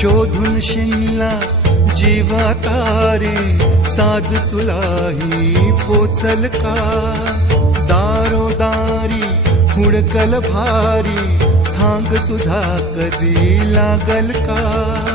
शोधून शिनला जीवा तारे साध तुलाही पोचल का? दारोदारी हुडकल भारी थांग तुझा कधी लागल का?